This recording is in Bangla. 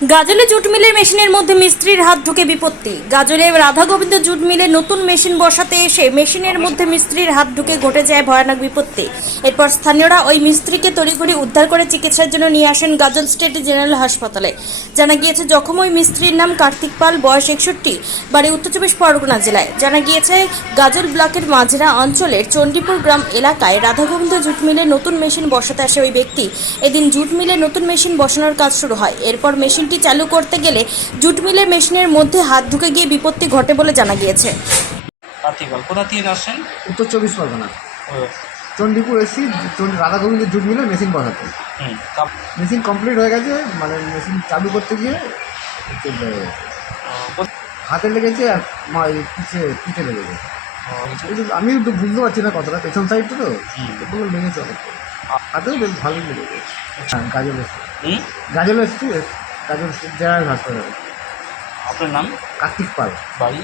গাজলে জুট মিলের মেশিনের মধ্যে মিস্ত্রির হাত ঢুকে বিপত্তি। গাজলে রাধা গোবিন্দ জুট মিলে নতুন মেশিন বসাতে এসে মেশিনের মধ্যে মিস্ত্রির হাত ঢুকে ঘটে যায় ভয়ানক বিপত্তি। এরপর স্থানীয়রা ওই মিস্ত্রিকে তড়িঘড়ি উদ্ধার করে চিকিৎসার জন্য নিয়ে আসেন গাজল স্টেট জেনারেল হাসপাতালে। জানা গিয়েছে জখম ওই মিস্ত্রির নাম কার্তিক পাল, বয়স একষট্টি, বাড়ি উত্তর চব্বিশ পরগনা জেলায়। জানা গিয়েছে, গাজল ব্লকের মাঝরা অঞ্চলের চণ্ডীপুর গ্রাম এলাকায় রাধা গোবিন্দ জুট মিলে নতুন মেশিন বসাতে আসে ওই ব্যক্তি। এদিন জুট মিলে নতুন মেশিন বসানোর কাজ শুরু হয়। এরপর মেশিনটি চালু করতে গেলে জুট মিলের মেশিনের মধ্যে হাত ঢুকে গিয়ে বিপত্তি ঘটে বলে জানা গিয়েছে। কোথা থেকে উত্তর চব্বিশ পরগনা। ও, চণ্ডীপুর এসছি চণ্ডী রাধা গোবিন্দ জুট মিলে মেশিন বসাতে মেশিন কমপ্লিট হয়ে গেছে মানে মেশিন চালু করতে গিয়ে হাতে লেগেছে আর মা পিঠে পিঠে লেগেছে যে আমি তো বুঝতে পারছি না কতটা পেছন সাইডটা তো? লেগেছে হাতেও বেশ ভালোই লেগেছে। হ্যাঁ গাজল এসছি। গাজল এসছি। গাজল জেনারেল হাসপাতাল আপনার নাম? কার্তিক পাল। বাড়ি?